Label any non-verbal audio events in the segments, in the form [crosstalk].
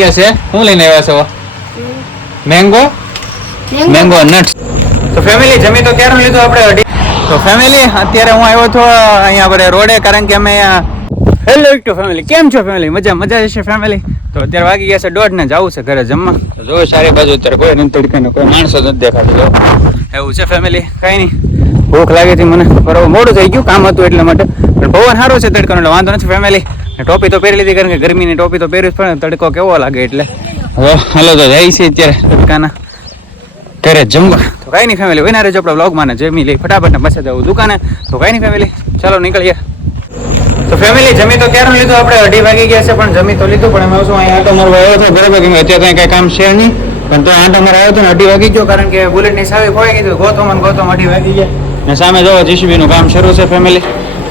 ગયા છે? શું લઈને આવ્યા છો? મેંગો મેંગો નટ્સ તો ફેમિલી જમી તો ક્યારે લીધું આપણે અઢી? તો ફેમિલી અત્યારે હું આવ્યો છો અહીંયા આપણે રોડે કારણ કે અમે હેલો ટુ ફેમિલી કેમ છો ફેમિલી મજા મજા જશે ફેમિલી તો અત્યારે વાગી ગયા છે દોઢ ને જવું છે ઘરે જમવા. તો જો સારી બાજુ અત્યારે કોઈ નથી તડકાને કોઈ માણસો નથી દેખાતી જો. એવું છે ફેમિલી કઈ નહીં. ભૂખ લાગી હતી મને. બરોબર મોડું થઈ ગયું કામ હતું એટલા માટે. પણ પવન સારો છે તડકાનો એટલે વાંધો નથી ફેમિલી ટોપી તો પહેરી લીધી કારણ કે ગરમીની ટોપી તો પહેરવી જ પડે તડકો કેવો લાગે એટલે. હવે હાલો તો જાય છે અત્યારે. તડકાના. ઘરે જમવા. તો કઈ નહીં ફેમિલી વિના રહેજો આપણા બ્લોગમાં જમી લઈ ફટાફટ ને પછી જવું દુકાને. તો કઈ નહીં ફેમિલી ચાલો નીકળીએ. તો ફેમિલી જમી તો ક્યારે લીધું? આપણે અઢી વાગી ગયા છે પણ જમી તો લીધું પણ એમાં શું અહીંયા આટો મારો આવ્યો હતો બરોબર કે અત્યારે કંઈ કઈ કામ છે નહીં. પણ તો આટો મારો આવ્યો હતો ને અઢી વાગી ગયો કારણ કે બુલેટની સાવી ખોવાઈ ગઈ ગોતો મને ગોતો અઢી વાગી ગયા. ને સામે જોવો જીસીબી નું કામ શરૂ છે ફેમિલી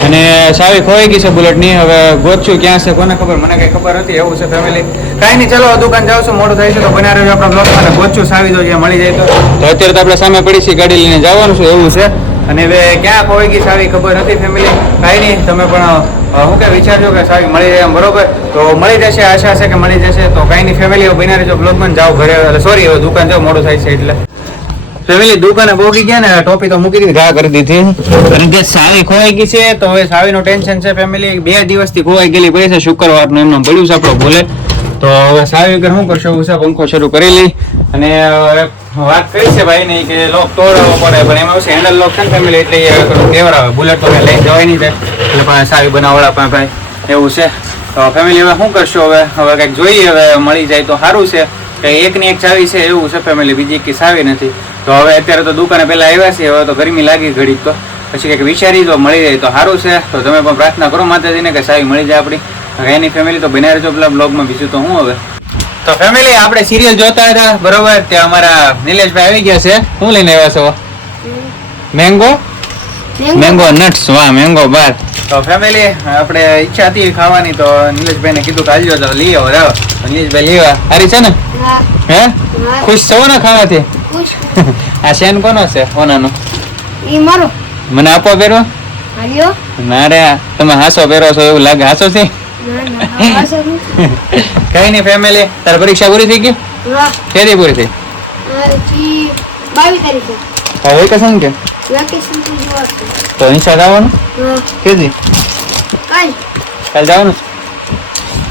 અને સાવી ખોઈ ગઈ છે બુલેટની. હવે ગોતશું ક્યાં છે, કોને ખબર? મને કઈ ખબર હતી એવું છે ફેમિલી કાંઈ નહીં, ચલો દુકાન જાવ છું, મોડું થાય છે તો બન્યા રહ્યું આપણા બ્લોગમાં ગોતશું, સાવી દો જ્યાં મળી જાય તો. તો અત્યારે તો આપણે સામે પડી છીએ ગાડી લઈને જવાનું છે, એવું છે. અને હવે ક્યાં ખોઈ ગઈ સાવી ખબર નથી ફેમિલી કાંઈ નહીં, તમે પણ હું કે વિચારજો કે સાવી મળી જાય બરોબર? તો મળી જશે, આશા છે કે મળી જશે. તો કાંઈ નહીં ફેમિલી બના રહેજો બ્લોગમાં જાઓ ઘરે. સોરી દુકાન જાઓ, મોડું થાય છે એટલે. ફેમિલી દુકાને બોગી ગયા ને, ટોપી તો મૂકી દીધી, ઘા કરી દીધી. કારણ કે સાવી ખોવાઈ ગઈ છે, તો હવે સાવીનું ટેન્શન છે ફેમિલી બે દિવસથી ખોવાઈ ગયેલી પડી છે, શુક્રવારનું એમનું પડ્યું છે, આપણો ભૂલે. તો હવે સાવી વગર શું કરશો? ઉષા પંખો શરૂ કરી લઈ. અને વાત કરી છે ભાઈ ને કે લોક તોડાવવો પડે, પણ એમાં શું હેન્ડલ લોક છે ને ફેમિલી એટલે એ કેવર આવે. બુલેટ તો લઈ જવાય નહીં એટલે પણ સાવી બનાવડા પણ ભાઈ, એવું છે. તો ફેમિલી હવે શું કરશો હવે? હવે કંઈક જોઈએ, હવે મળી જાય તો સારું છે. કે એકની એક ચાવી છે, એવું છે ફેમિલી બીજી એક સાવી નથી. તો હવે અત્યારે તો દુકાને પહેલાં આવ્યા છે હવે તો ગરમી લાગી ઘડી તો. પછી કંઈક વિચારી તો મળી જાય તો સારું છે. તો તમે પણ પ્રાર્થના કરો માતાજીને કે સાવી મળી જાય આપણી. એની ફેમિલી તો બનાવી રહેજો પેલા બ્લોગમાં બીજું તો હું હવે. તો ફેમિલી આપણે સિરિયલ જોતા હતા બરોબર? ત્યાં અમારા નિલેશભાઈ આવી ગયા છે. શું લઈને આવ્યા છો? મેંગો મેંગો નટ્સ વાહ મેંગો બાર. તો ફેમિલી આપણે ઈચ્છા હતી ખાવાની તો નિલેશભાઈને કીધું કે હાલજો તો લઈ આવો જાઓ નિલેશભાઈ લઈ લેવા સારી છે ને? હે. ખુશ છો ને ખાવાથી? આ શેન કોનો છે કોનાનો ઈ મારો. મને આપો પહેરો? હાલ્યો ના રે તમે હાસો પહેરો છો એવું લાગે હાસો છે. [laughs] કઈ નહીં ફેમિલી તારી પરીક્ષા પૂરી થઈ ગઈ? કેદી પૂરી થઈ? બાવીસ તારીખે. હવે વેકેશન કે? તો નિશાળ આવવાનું કેદી? કાલ કાલ જવાનું?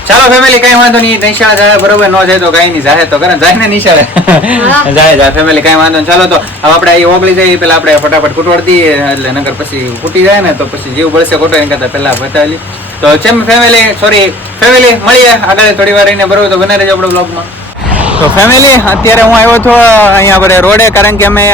ચાલો ફેમિલી કઈ વાંધો નહીં નિશાળે જાય બરોબર ન જાય તો કઈ નહીં જાય તો કરે જાય ને નિશાળે. [laughs] જાય જાય ફેમિલી કઈ વાંધો ચાલો તો હવે આપણે અહીં ઓગળી જઈએ પેલા આપણે ફટાફટ કૂટવાડ દઈએ એટલે નગર પછી ફૂટી જાય ને તો પછી જીવ બળશે ખોટો એના કરતા પહેલા બતાવેલી તો જેમ ફેમિલી સોરી ફેમિલી મળીએ આગળ થોડી વાર રહીને બરોબર તો બને રહેજો આપણો બ્લોગમાં તો ફેમિલી અત્યારે હું આવ્યો છું અહીંયા આપણે રોડે કારણ કે અમે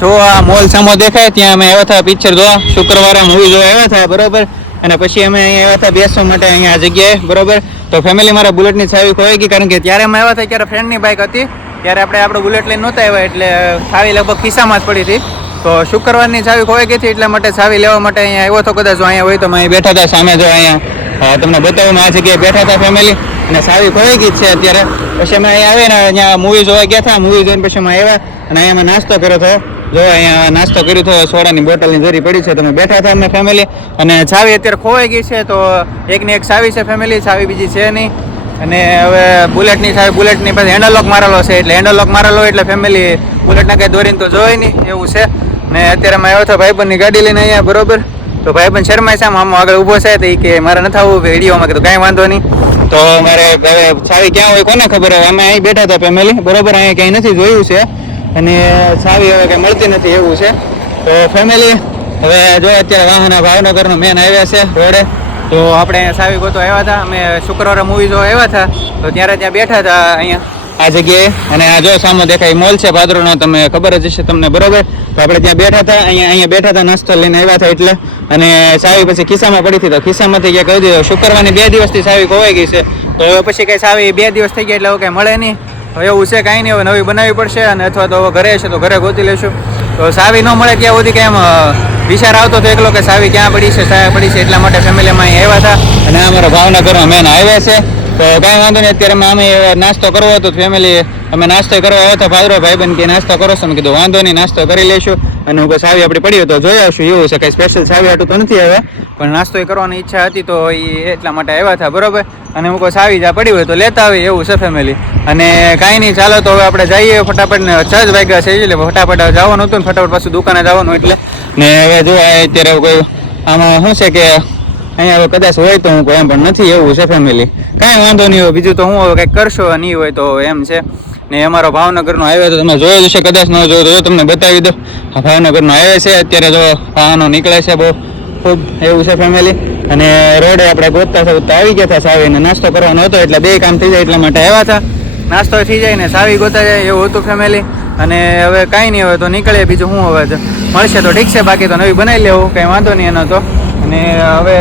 જો આ મોલ સામો દેખાય ત્યાં અમે આવ્યા હતા પિક્ચર જોવા શુક્રવારે મૂવી જોવા આવ્યા હતા બરોબર. અને પછી અમે અહીંયા આવ્યા હતા બેસવા માટે અહીંયા આ જગ્યાએ બરોબર. તો ફેમિલી મારા બુલેટની સાવી ખોવાઈ ગઈ કારણ કે ત્યારે અમે આવ્યા હતા, ત્યારે ફ્રેન્ડની બાઇક હતી. ત્યારે આપણે આપણું બુલેટ લઈને નહોતા આવ્યા, એટલે સાવી લગભગ ખિસ્સામાં જ પડી હતી. તો શુક્રવારની સાવી ખોવાઈ ગઈ હતી, એટલા માટે સાવી લેવા માટે અહીંયા આવ્યો હતો કદાચ અહીંયા હોય તો અમે બેઠા હતા સામે જો અહીંયા તમને બતાવું આ જગ્યાએ બેઠા હતા ફેમિલી અને સાવી ખોવાઈ ગઈ છે અત્યારે. પછી અમે અહીંયા આવ્યા ને અહીંયા મૂવી જોવા ગયા હતા મૂવી જોઈને પછી અમે આવ્યા અને અહીંયા અમે નાસ્તો કર્યો હતો. જો અહીંયા નાસ્તો કર્યો હતો સોડાની બોટલની જરી પડી છે તમે બેઠા હતા અમે ફેમિલી અને ચાવી અત્યારે ખોવાઈ ગઈ છે, તો એકની એક ચાવી છે ફેમિલી ચાવી બીજી છે નહીં. અને હવે બુલેટની ચાવી બુલેટની પાસે હેન્ડલ લોક મારેલો છે, એટલે હેન્ડલ લોક મારેલો એટલે ફેમિલી બુલેટના કંઈ દોરીને તો જોઈ નહીં, એવું છે. ને અત્યારે અમે આવ્યો હતો ભાઈબંધની ગાડી લઈને અહીંયા, બરોબર? તો ભાઈબંધ શર્મા છે, આમ આગળ ઊભો છે, તો એ કે મારે નથી આવવું વિડીયોમાં કીધું કાંઈ વાંધો નહીં. તો મારે હવે ચાવી ક્યાં હોય કોને ખબર હવે અમે અહીં બેઠા હતા ફેમિલી બરોબર? અહીંયા ક્યાંય નથી જોયું છે. અને ચાવી હવે કંઈ મળતી નથી એવું છે. તો ફેમિલી હવે જો અત્યારે વાહન ભાવનગરનો મેન આવ્યા છે, રોડે. તો આપણે સાવી ગોતો આવ્યા હતા. અમે શુક્રવારે મૂવી જોવા આવ્યા હતા. તો ત્યારે ત્યાં બેઠા હતા અહીંયા. આ જગ્યાએ. અને આ જો સામે દેખાય મોલ છે, ભાદરોનો, તમે ખબર જ હશે તમને બરોબર. તો આપણે ત્યાં બેઠા હતા. અહીંયા અહીંયા બેઠા હતા, નાસ્તો લઈને આવ્યા હતા એટલે. અને સાવી પછી ખિસ્સામાં પડી હતી. તો ખિસ્સામાંથી ક્યાં કહી દીધું, શુક્રવારની બે દિવસથી સાવી ખોવાઈ ગઈ છે. તો પછી કંઈ સાવી બે દિવસ થઈ ગયા એટલે એવું કંઈ મળે નહીં. હવે એવું છે કાંઈ નહીં, હવે નવી બનાવવી પડશે અને અથવા તો ઘરે છે તો ઘરે ગોતી લેશું તો સાવી ન મળે ત્યાં સુધી કેમ વિચાર આવતો હતો એકલો કે સાવી ક્યાં પડી છે સાવી પડી છે, એટલા માટે ફેમિલીમાં અહીં આવ્યા હતા. અને અમારા ભાવનગરમાં મેન આવ્યા છે. તો કાંઈ વાંધો નહીં, અત્યારે અમે નાસ્તો કરવો હતો ફેમિલી અમે નાસ્તો કરવા આવ્યો હતા ભાદરો ભાઈબંધ કે નાસ્તો કરો છો મેં કીધું વાંધો નહીં, નાસ્તો કરી લઈશું. અને ઉપર સાવી આપણે પડી હોય તો જોઈ આવશું, એવું છે, કંઈ સ્પેશિયલ સાવી હાટું તો નથી હવે. પણ નાસ્તો એ કરવાની ઈચ્છા હતી તો એ એટલા માટે આવ્યા હતા, બરોબર? અને હું કોઈ સાવી જા પડી હોય તો લેતા આવી એવું છે ફેમિલી અને કાંઈ નહીં, ચાલો તો હવે આપણે જઈએ ફટાફટ ને છ જ વાગ્યા છે, એટલે ફટાફટ જવાનું હતું ને ફટાફટ પાછું દુકાને જવાનું એટલે. ને હવે જો અત્યારે કોઈ આમાં શું છે કે અહીંયા હવે કદાચ હોય તો હું કોઈ એમ પણ નથી, એવું છે ફેમિલી કાંઈ વાંધો નહીં હોય બીજું તો હું હવે કંઈક કરશો નહીં હોય તો એમ છે. ને અમારો ભાવનગરનો હાઈવે તો તમે જોયો હશે, કદાચ ન જોયો તો તમને બતાવી દો આ ભાવનગરનો હાઈવે છે, અત્યારે જો વાહનો નીકળે છે બહુ, ખૂબ એવું છે ફેમિલી અને રોડે આપણે ગોતતા ગોતતા આવી ગયા હતા સાવીને નાસ્તો કરવાનો હતો, એટલે બે કામ થઈ જાય એટલા માટે આવ્યા હતા. નાસ્તો થઈ જાય ને સાવી ગોતા જાય એવું હતું ફેમિલી અને હવે કાંઈ નહીં, હવે તો નીકળે બીજું શું હવે મળશે તો ઠીક છે, બાકી તો નવી બનાવી લેવું, કંઈ વાંધો નહીં એનો તો. અને હવે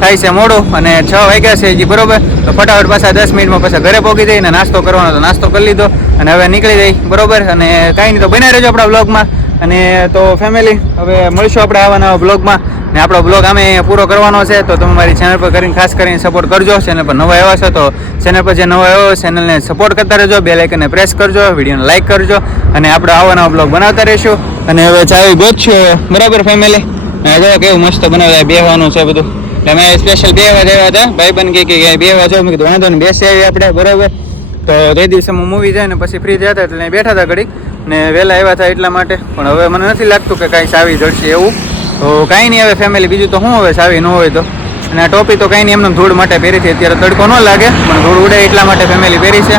થાય છે મોડું અને છ વાગ્યા છે હજી બરોબર. તો ફટાફટ પાછા દસ મિનિટમાં પાછા ઘરે પહોંચી જઈને નાસ્તો કરવાનો તો નાસ્તો કરી લીધો અને હવે નીકળી જઈ, બરોબર? અને કાંઈ નહીં તો બનાવી રહેજો આપણા બ્લોગમાં અને તો ફેમિલી હવે મળીશું આપણે આવા નવા બ્લોગમાં ને આપણો બ્લોગ અમે પૂરો કરવાનો છે, તો તમે મારી ચેનલ પર કરીને ખાસ કરીને સપોર્ટ કરજો. ચેનલ પર નવા આવ્યા છો તો ચેનલ પર જે નવા આવ્યો ચેનલને સપોર્ટ કરતા રહેજો બે લાઇકને પ્રેસ કરજો વિડીયોને લાઇક કરજો અને આપણે આવા નવા બ્લોગ બનાવતા રહીશું. અને હવે ચાવી હવે. બરાબર ફેમિલી જો કેવું મસ્ત બનાવે, બેહવાનું છે બધું. એટલે અમે સ્પેશિયલ બે વાર રહ્યા હતા. ભાઈ બન કે બે વાર જો કીધું, વાંધો ને બેસી આવી આપણે. બરાબર? તો તે દિવસે હું મૂવી જાય ને પછી ફ્રી જતા એટલે બેઠા હતા ઘડીક. ને વહેલા આવ્યા હતા એટલા માટે. પણ હવે મને નથી લાગતું કે કાંઈ સાવી જડશે એવું. તો કાંઈ નહીં, હવે ફેમિલી બીજું તો શું હવે સાવી ન હોય તો. અને આ ટોપી તો કાંઈ નહીં એમને ધૂળ માટે પહેરી છે અત્યારે તડકો ન લાગે, પણ ધૂળ ઉડે એટલા માટે ફેમિલી પહેરી છે.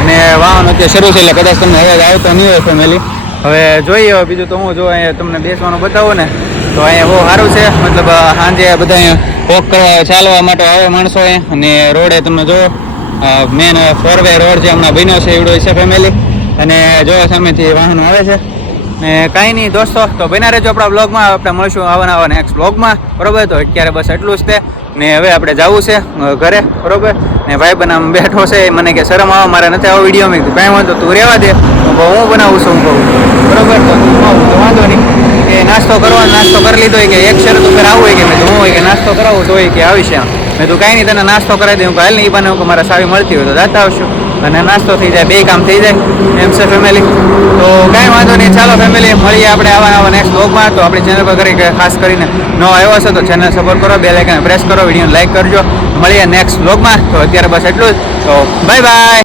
અને વાહન અત્યારે શરૂ છે એટલે કદાચ તમને હવે આવતો નહીં હોય ફેમિલી હવે જોઈએ હવે બીજું તો હું જો અહીંયા તમને બેસવાનું બતાવો ને. તો અહીંયા બહુ સારું છે. મતલબ સાંજે બધા અહીંયા વોક કરવા ચાલવા માટે આવે માણસો અને રોડે તમે જો મેન ફોર વે રોડ જે હમણાં બન્યો છે એવડો છે ફેમિલી અને જો સામેથી વાહનો આવે છે. ને કાંઈ નહીં દોસ્તો, તો બના રહેજો આપણા બ્લોગમાં આપણે મળશું આવવાના આવા નેક્સ્ટ બ્લોગમાં બરોબર? તો અત્યારે બસ એટલું જ તે. ને હવે આપણે જવું છે ઘરે. બરોબર? ને ભાઈ બનાવ બેઠો છે. મને કે શરમ આવો, મારે નથી આવો વીડિયો મેં કાંઈ વાંધો, તું રહેવા દે. હું બનાવું છું, હું કહું. બરોબર? તો વાંધો નહીં. કે નાસ્તો કરવાનો નાસ્તો કરી લીધો હોય કે એક શરત ઉપર આવું હોય કે મેં હું હોય કે નાસ્તો કરાવું તો હોય કે આવી છે મેં તું કાંઈ નહીં, તને નાસ્તો કરાવી દઉં. હાલ નહીં બને કે મારા સાવી મળતી હોય તો જાતા આવશું. અને નાસ્તો થઈ જાય, બે કામ થઈ જાય, એમ છે ફેમિલી તો કાંઈ વાંધો નહીં, ચાલો ફેમિલી મળીએ આપણે આવા આવા નેક્સ્ટ બ્લોગમાં તો આપણી ચેનલ પર કરી ખાસ કરીને ન આવ્યો હશે તો ચેનલ સપોર્ટ કરો બે લાઇકને પ્રેસ કરો વીડિયો લાઇક કરજો. મળીએ નેક્સ્ટ બ્લોગમાં તો અત્યારે બસ એટલું જ. તો બાય બાય